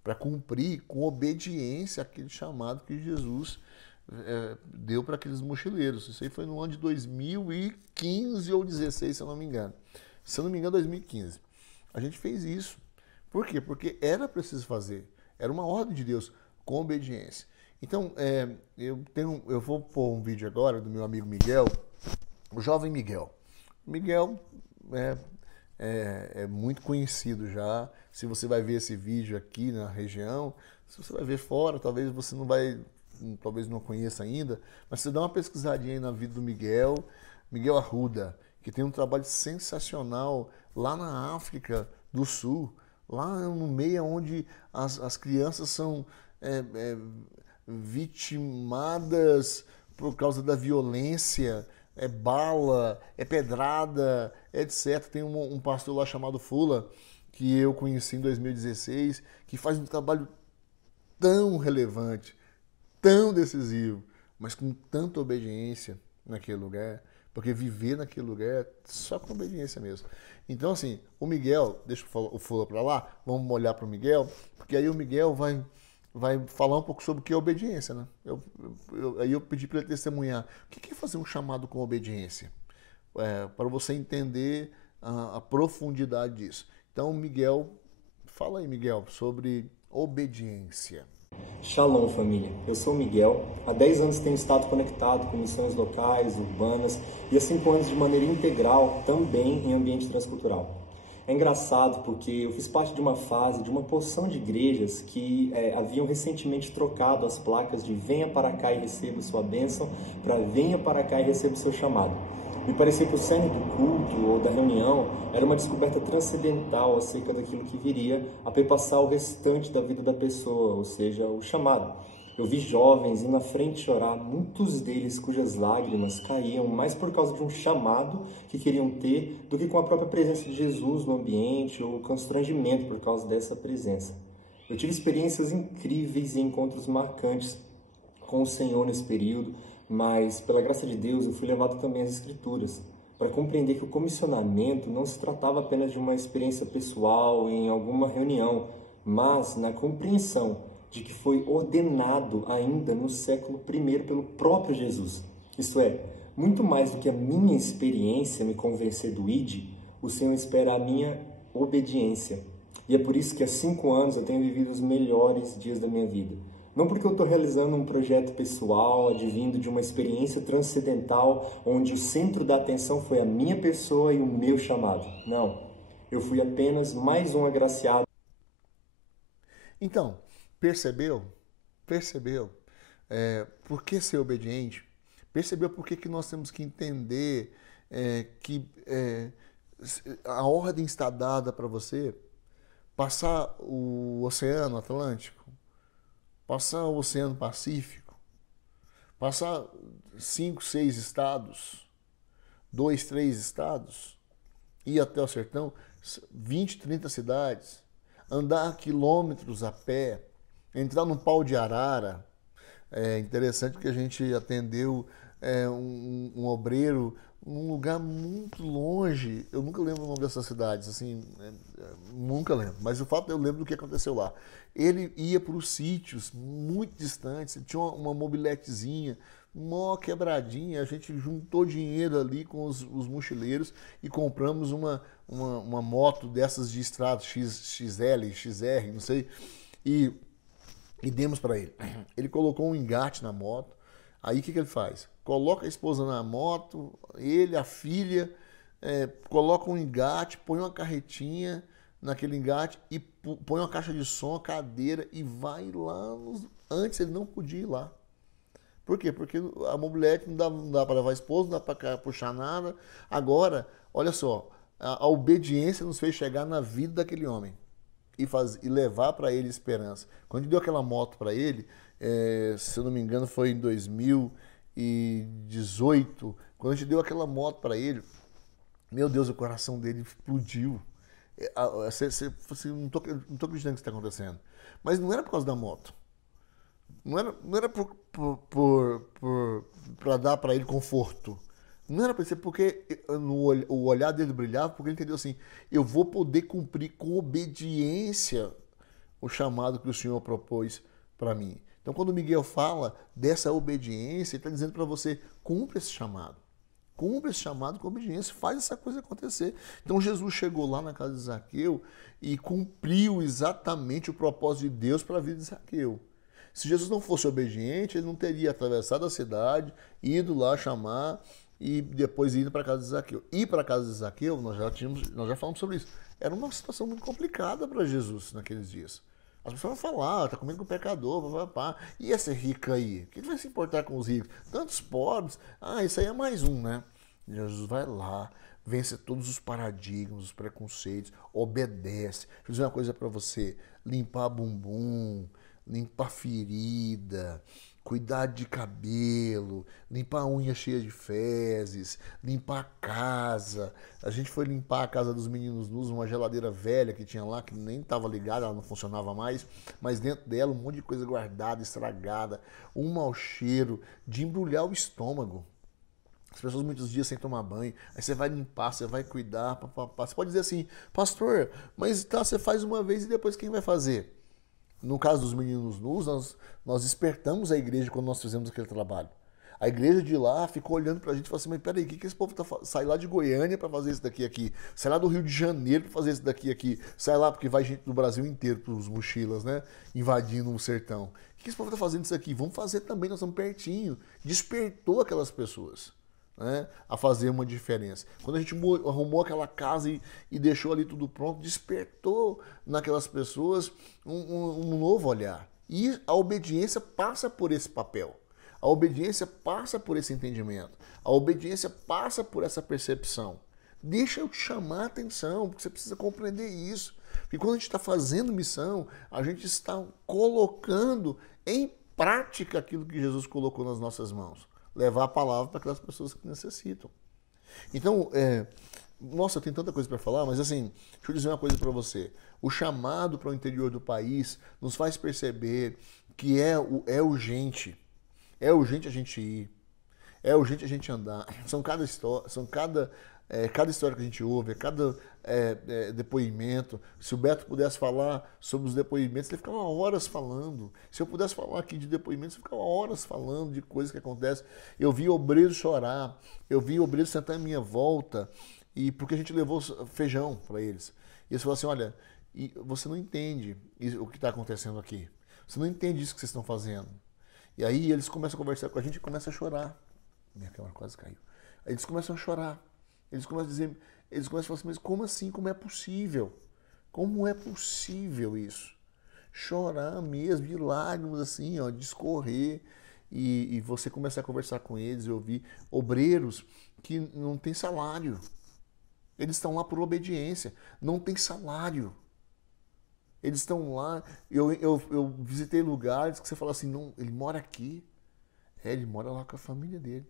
para cumprir com obediência aquele chamado que Jesus deu para aqueles mochileiros. Isso aí foi no ano de 2015 ou 2016, se eu não me engano. Se eu não me engano, 2015. A gente fez isso. Por quê? Porque era preciso fazer. Era uma ordem de Deus com obediência. Então, eu vou pôr um vídeo agora do meu amigo Miguel, o jovem Miguel. Miguel é muito conhecido já. Se você vai ver esse vídeo aqui na região, se você vai ver fora, talvez você talvez não conheça ainda, mas você dá uma pesquisadinha aí na vida do Miguel Arruda, que tem um trabalho sensacional lá na África do Sul, lá no meio onde as crianças são vitimadas por causa da violência, bala, pedrada, etc. Tem um pastor lá chamado Fula, que eu conheci em 2016, que faz um trabalho tão relevante, tão decisivo, mas com tanta obediência naquele lugar, porque viver naquele lugar é só com obediência mesmo. Então, assim, o Miguel, deixa o Fula para lá, vamos olhar para o Miguel, porque aí o Miguel vai falar um pouco sobre o que é obediência, né? Aí eu pedi para ele testemunhar. O que é fazer um chamado com obediência? Para você entender a profundidade disso. Então, Miguel, fala aí, Miguel, sobre obediência. Shalom, família. Eu sou o Miguel. Há 10 anos tenho estado conectado com missões locais, urbanas e há 5 anos de maneira integral também em ambiente transcultural. É engraçado porque eu fiz parte de uma fase de uma porção de igrejas que haviam recentemente trocado as placas de venha para cá e receba sua bênção para venha para cá e receba o seu chamado. Me parecia que o cerne do culto ou da reunião era uma descoberta transcendental acerca daquilo que viria a perpassar o restante da vida da pessoa, ou seja, o chamado. Eu vi jovens indo à frente chorar, muitos deles cujas lágrimas caíam mais por causa de um chamado que queriam ter do que com a própria presença de Jesus no ambiente ou constrangimento por causa dessa presença. Eu tive experiências incríveis e encontros marcantes com o Senhor nesse período, mas pela graça de Deus eu fui levado também às Escrituras para compreender que o comissionamento não se tratava apenas de uma experiência pessoal em alguma reunião, mas na compreensão de que foi ordenado ainda no século I pelo próprio Jesus. Isto é, muito mais do que a minha experiência me convencer do ID, o Senhor espera a minha obediência. E é por isso que há 5 anos eu tenho vivido os melhores dias da minha vida. Não porque eu estou realizando um projeto pessoal, advindo de uma experiência transcendental, onde o centro da atenção foi a minha pessoa e o meu chamado. Não, eu fui apenas mais um agraciado. Então, percebeu? Percebeu? Por que ser obediente? Percebeu por que nós temos que entender que a ordem está dada para você passar o Oceano Atlântico, passar o Oceano Pacífico, passar 5, 6 estados, 2, 3 estados, ir até o sertão, 20, 30 cidades, andar quilômetros a pé, entrar num pau de arara. É interessante que a gente atendeu um obreiro num lugar muito longe. Eu nunca lembro o nome dessas cidades, assim, nunca lembro. Mas o fato é que eu lembro do que aconteceu lá. Ele ia para os sítios muito distantes, tinha uma mobiletezinha, mó quebradinha. A gente juntou dinheiro ali com os mochileiros e compramos uma moto dessas de estrada, XL, XR, não sei, e demos para ele. Ele colocou um engate na moto. Aí o que ele faz? Coloca a esposa na moto, ele, a filha, coloca um engate, põe uma carretinha naquele engate e põe uma caixa de som, cadeira e vai lá. Antes ele não podia ir lá. Por quê? Porque a mobilete não dá para levar a esposa, não dá para puxar nada. Agora, olha só, a obediência nos fez chegar na vida daquele homem e levar para ele esperança. Quando a gente deu aquela moto para ele, se eu não me engano foi em 2018, quando a gente deu aquela moto para ele, meu Deus, o coração dele explodiu. Não tô acreditando que isso está acontecendo. Mas não era por causa da moto. Não era para dar para ele conforto. Não era para ser porque o olhar dele brilhava, porque ele entendeu assim, eu vou poder cumprir com obediência o chamado que o Senhor propôs para mim. Então, quando o Miguel fala dessa obediência, ele está dizendo para você, cumpra esse chamado. Cumpra esse chamado com obediência, faz essa coisa acontecer. Então, Jesus chegou lá na casa de Zaqueu e cumpriu exatamente o propósito de Deus para a vida de Zaqueu. Se Jesus não fosse obediente, ele não teria atravessado a cidade, ido lá chamar e depois indo para a casa de Zaqueu. Ir para a casa de Zaqueu, nós já falamos sobre isso, era uma situação muito complicada para Jesus naqueles dias. As pessoas vão falar, tá comendo com o pecador, papapá. E esse rico aí? Quem vai se importar com os ricos? Tantos pobres. Isso aí é mais um, né? Jesus vai lá, vence todos os paradigmas, os preconceitos, obedece. Deixa eu dizer uma coisa para você, limpar bumbum, limpar ferida, cuidar de cabelo, limpar a unha cheia de fezes, limpar a casa. A gente foi limpar a casa dos meninos nus, uma geladeira velha que tinha lá, que nem estava ligada, ela não funcionava mais, mas dentro dela um monte de coisa guardada, estragada, um mau cheiro, de embrulhar o estômago. As pessoas muitos dias sem tomar banho, aí você vai limpar, você vai cuidar, papapá. Você pode dizer assim, pastor, mas tá, você faz uma vez e depois quem vai fazer? No caso dos meninos nus, nós despertamos a igreja quando nós fizemos aquele trabalho. A igreja de lá ficou olhando pra gente e falou assim, mas peraí, o que esse povo tá fazendo? Sai lá de Goiânia pra fazer isso daqui aqui. Sai lá do Rio de Janeiro pra fazer isso daqui aqui. Sai lá, porque vai gente do Brasil inteiro pros mochilas, né? Invadindo o sertão. O que esse povo tá fazendo isso aqui? Vamos fazer também, nós estamos pertinho. Despertou aquelas pessoas, né, a fazer uma diferença. Quando a gente arrumou aquela casa e deixou ali tudo pronto, despertou naquelas pessoas um novo olhar. E a obediência passa por esse papel. A obediência passa por esse entendimento. A obediência passa por essa percepção. Deixa eu te chamar a atenção, porque você precisa compreender isso. Porque quando a gente está fazendo missão, a gente está colocando em prática aquilo que Jesus colocou nas nossas mãos. Levar a palavra para aquelas pessoas que necessitam. Então, nossa, tem tanta coisa para falar, mas assim, deixa eu dizer uma coisa para você. O chamado para o interior do país nos faz perceber que é urgente. É urgente a gente ir. É urgente a gente andar. Cada história que a gente ouve, cada depoimento. Se o Beto pudesse falar sobre os depoimentos, ele ficava horas falando. Se eu pudesse falar aqui de depoimentos, eu ficava horas falando de coisas que acontecem. Eu vi obreiros chorar, eu vi obreiros sentar em minha volta, e porque a gente levou feijão para eles. E eles falaram assim, olha, você não entende o que está acontecendo aqui. Você não entende isso que vocês estão fazendo. E aí eles começam a conversar com a gente e começam a chorar. Minha câmera quase caiu. Aí eles começam a chorar. Eles começam a dizer, eles começam a falar assim, mas como assim? Como é possível? Como é possível isso? Chorar mesmo, de lágrimas assim, ó, de escorrer. E você começar a conversar com eles e ouvir obreiros que não têm salário. Eles estão lá por obediência. Não tem salário. Eles estão lá. Eu visitei lugares que você fala assim, não, ele mora aqui. Ele mora lá com a família dele.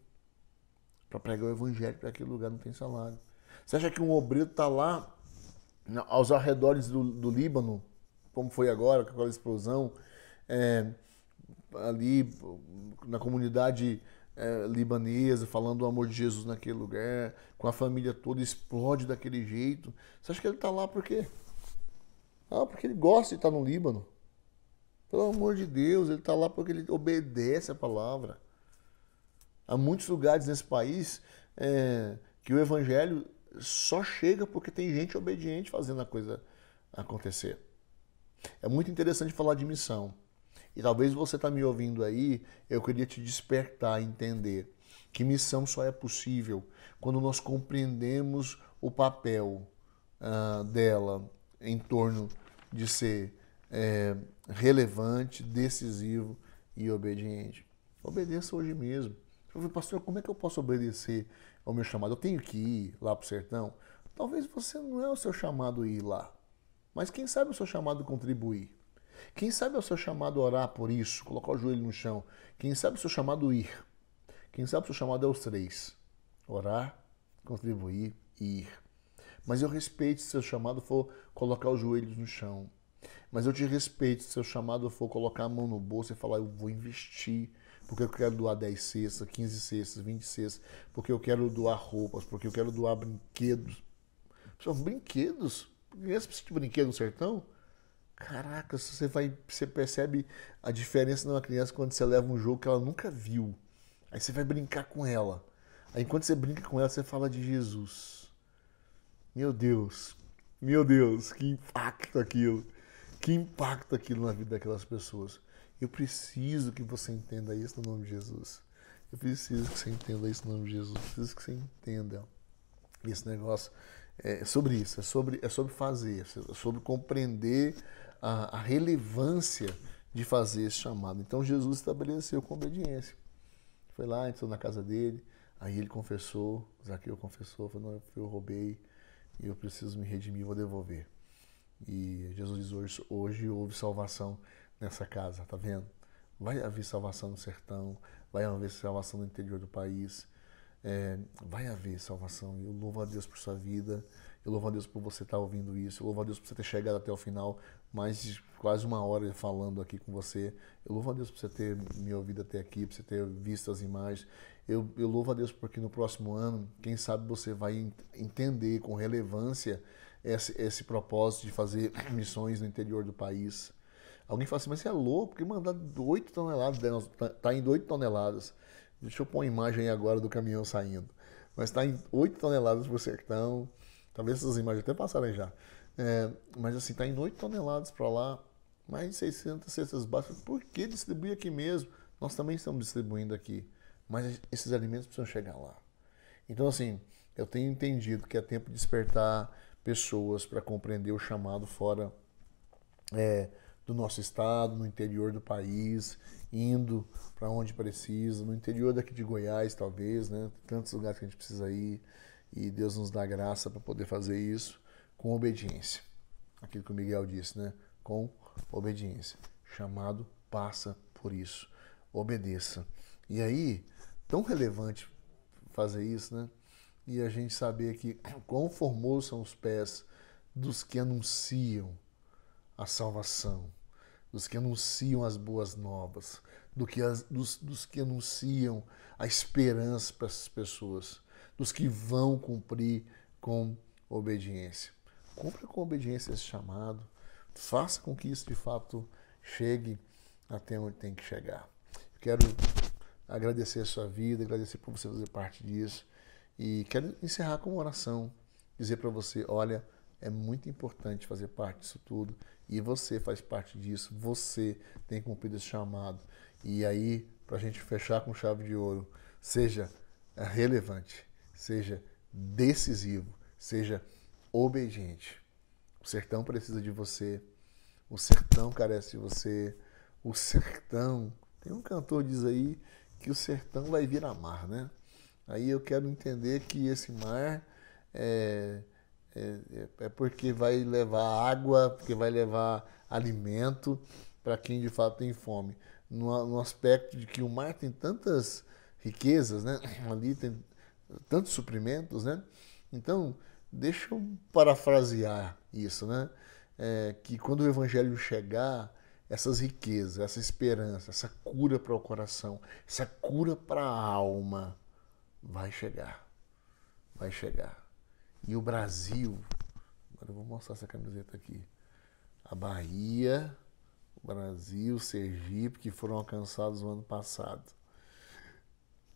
Para pregar o evangelho para aquele lugar, não tem salário. Você acha que um obreiro está lá aos arredores do Líbano, como foi agora, com aquela explosão, ali na comunidade libanesa, falando do amor de Jesus naquele lugar, com a família toda, explode daquele jeito. Você acha que ele está lá por quê? Ah, porque ele gosta de estar no Líbano. Pelo amor de Deus, ele está lá porque ele obedece a palavra. Há muitos lugares nesse país que o evangelho só chega porque tem gente obediente fazendo a coisa acontecer. É muito interessante falar de missão. E talvez você está me ouvindo aí, eu queria te despertar a entender que missão só é possível quando nós compreendemos o papel dela em torno de ser relevante, decisivo e obediente. Obedeça hoje mesmo. Eu falei, pastor, como é que eu posso obedecer ao meu chamado? Eu tenho que ir lá para o sertão? Talvez você não é o seu chamado ir lá. Mas quem sabe o seu chamado contribuir? Quem sabe é o seu chamado orar por isso, colocar o joelho no chão? Quem sabe o seu chamado ir? Quem sabe o seu chamado é os três. Orar, contribuir e ir. Mas eu respeito se seu chamado for colocar os joelhos no chão. Mas eu te respeito se seu chamado for colocar a mão no bolso e falar, eu vou investir. Porque eu quero doar 10 cestas, 15 cestas, 20 cestas, porque eu quero doar roupas, porque eu quero doar brinquedos. Pessoal, brinquedos? Criança precisa de brinquedo no sertão? Caraca, você percebe a diferença numa criança quando você leva um jogo que ela nunca viu. Aí você vai brincar com ela. Aí enquanto você brinca com ela, você fala de Jesus. Meu Deus, que impacto aquilo. Que impacto aquilo na vida daquelas pessoas. Eu preciso que você entenda isso no nome de Jesus. Eu preciso que você entenda isso no nome de Jesus. Eu preciso que você entenda esse negócio. É sobre isso, é sobre fazer, é sobre compreender a relevância de fazer esse chamado. Então Jesus estabeleceu com obediência. Foi lá, entrou na casa dele, aí ele confessou, Zaqueu confessou, falou, não, eu roubei e eu preciso me redimir, vou devolver. E Jesus diz, hoje houve salvação nessa casa, tá vendo? Vai haver salvação no sertão, vai haver salvação no interior do país, vai haver salvação. E eu louvo a Deus por sua vida, eu louvo a Deus por você estar ouvindo isso, eu louvo a Deus por você ter chegado até o final, mais de quase uma hora falando aqui com você. Eu louvo a Deus por você ter me ouvido até aqui, por você ter visto as imagens. Eu louvo a Deus porque no próximo ano, quem sabe você vai entender com relevância esse propósito de fazer missões no interior do país. Alguém fala assim, mas você é louco, porque mandar 8 toneladas, tá indo 8 toneladas. Deixa eu pôr uma imagem aí agora do caminhão saindo. Mas está em 8 toneladas por sertão. Talvez essas imagens até passarem já. Mas assim, está em 8 toneladas para lá, mais de 600 cestas básicas. Por que distribuir aqui mesmo? Nós também estamos distribuindo aqui. Mas esses alimentos precisam chegar lá. Então assim, eu tenho entendido que é tempo de despertar pessoas para compreender o chamado fora do nosso estado, no interior do país, indo para onde precisa, no interior daqui de Goiás, talvez, né? Tantos lugares que a gente precisa ir, e Deus nos dá graça para poder fazer isso com obediência. Aquilo que o Miguel disse, né? Com obediência. Chamado passa por isso. Obedeça. E aí, tão relevante fazer isso, né? E a gente saber que quão formosos são os pés dos que anunciam a salvação, dos que anunciam as boas novas, dos que anunciam a esperança para essas pessoas, dos que vão cumprir com obediência. Cumpra com obediência esse chamado, faça com que isso de fato chegue até onde tem que chegar. Quero agradecer a sua vida, agradecer por você fazer parte disso e quero encerrar com uma oração, dizer para você, olha, é muito importante fazer parte disso tudo e você faz parte disso, você tem cumprido esse chamado. E aí, para a gente fechar com chave de ouro, seja relevante, seja decisivo, seja obediente. O sertão precisa de você, o sertão carece de você, o sertão... Tem um cantor que diz aí que o sertão vai virar mar, né? Aí eu quero entender que esse mar é porque vai levar água, porque vai levar alimento para quem de fato tem fome. No aspecto de que o mar tem tantas riquezas, né? Ali tem tantos suprimentos, né? Então, deixa eu parafrasear isso, né? Que quando o evangelho chegar, essas riquezas, essa esperança, essa cura para o coração, essa cura para a alma, vai chegar. Vai chegar. E o Brasil, agora eu vou mostrar essa camiseta aqui, a Bahia, o Brasil, Sergipe, que foram alcançados no ano passado.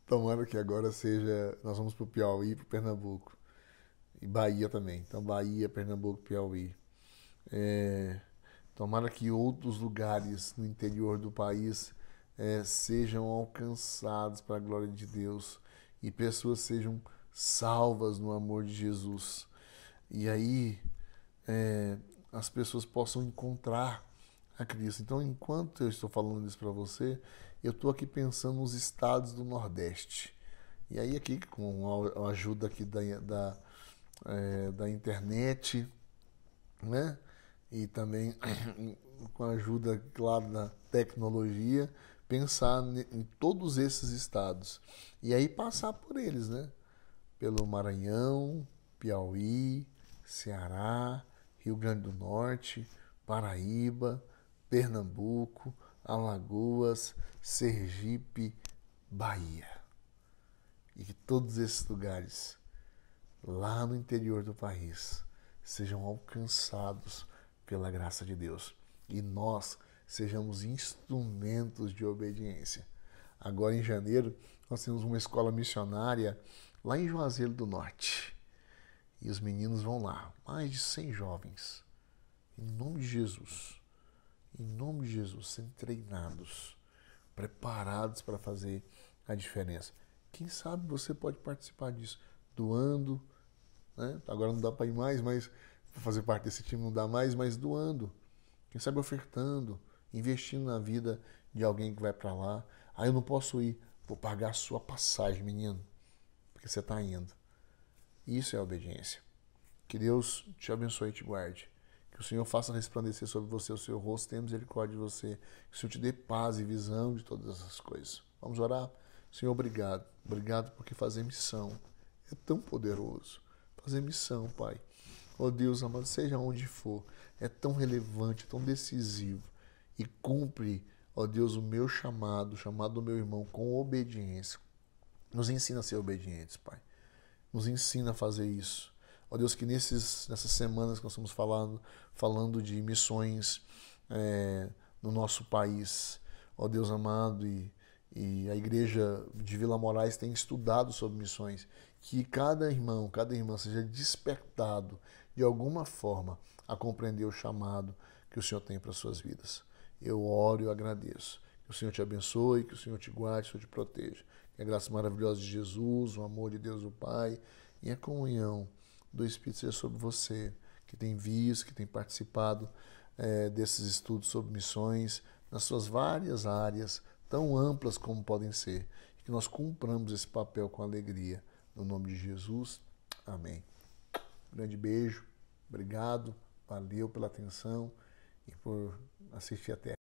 Tomara que agora seja, nós vamos para o Piauí e para o Pernambuco. E Bahia também. Então Bahia, Pernambuco, Piauí. Tomara que outros lugares no interior do país sejam alcançados para a glória de Deus e pessoas sejam salvas no amor de Jesus. E aí as pessoas possam encontrar a Cristo. Então, enquanto eu estou falando isso para você, eu estou aqui pensando nos estados do Nordeste. E aí aqui, com a ajuda aqui da internet, né? E também com a ajuda, claro, da tecnologia, pensar em todos esses estados. E aí passar por eles, né? Pelo Maranhão, Piauí, Ceará, Rio Grande do Norte, Paraíba, Pernambuco, Alagoas, Sergipe, Bahia. E que todos esses lugares, lá no interior do país, sejam alcançados pela graça de Deus. E nós sejamos instrumentos de obediência. Agora, em janeiro, nós temos uma escola missionária lá em Juazeiro do Norte. E os meninos vão lá, mais de 100 jovens, em nome de Jesus, sendo treinados, preparados para fazer a diferença. Quem sabe você pode participar disso, doando, né? Agora não dá para ir mais, mas para fazer parte desse time não dá mais, mas doando. Quem sabe ofertando, investindo na vida de alguém que vai para lá. Eu não posso ir, vou pagar a sua passagem, menino, porque você está indo. Isso é obediência. Que Deus te abençoe e te guarde. Que o Senhor faça resplandecer sobre você o seu rosto, tenha misericórdia de você. Que o Senhor te dê paz e visão de todas essas coisas. Vamos orar? Senhor, obrigado. Obrigado porque fazer missão é tão poderoso. Fazer missão, Pai. Oh Deus amado, seja onde for, é tão relevante, tão decisivo. E cumpre, ó Deus, o meu chamado, o chamado do meu irmão, com obediência. Nos ensina a ser obedientes, Pai. Nos ensina a fazer isso. Ó Deus, que nessas semanas que nós estamos falando de missões no nosso país, ó Deus amado, e a igreja de Vila Moraes tem estudado sobre missões, que cada irmão, cada irmã seja despertado de alguma forma a compreender o chamado que o Senhor tem para as suas vidas. Eu oro e eu agradeço. Que o Senhor te abençoe, que o Senhor te guarde, que o Senhor te proteja. Que a graça maravilhosa de Jesus, o amor de Deus o Pai e a comunhão do Espírito seja sobre você, que tem visto, que tem participado desses estudos sobre missões, nas suas várias áreas, tão amplas como podem ser. Que nós cumpramos esse papel com alegria. No nome de Jesus, amém. Grande beijo, obrigado, valeu pela atenção e por assistir até aqui.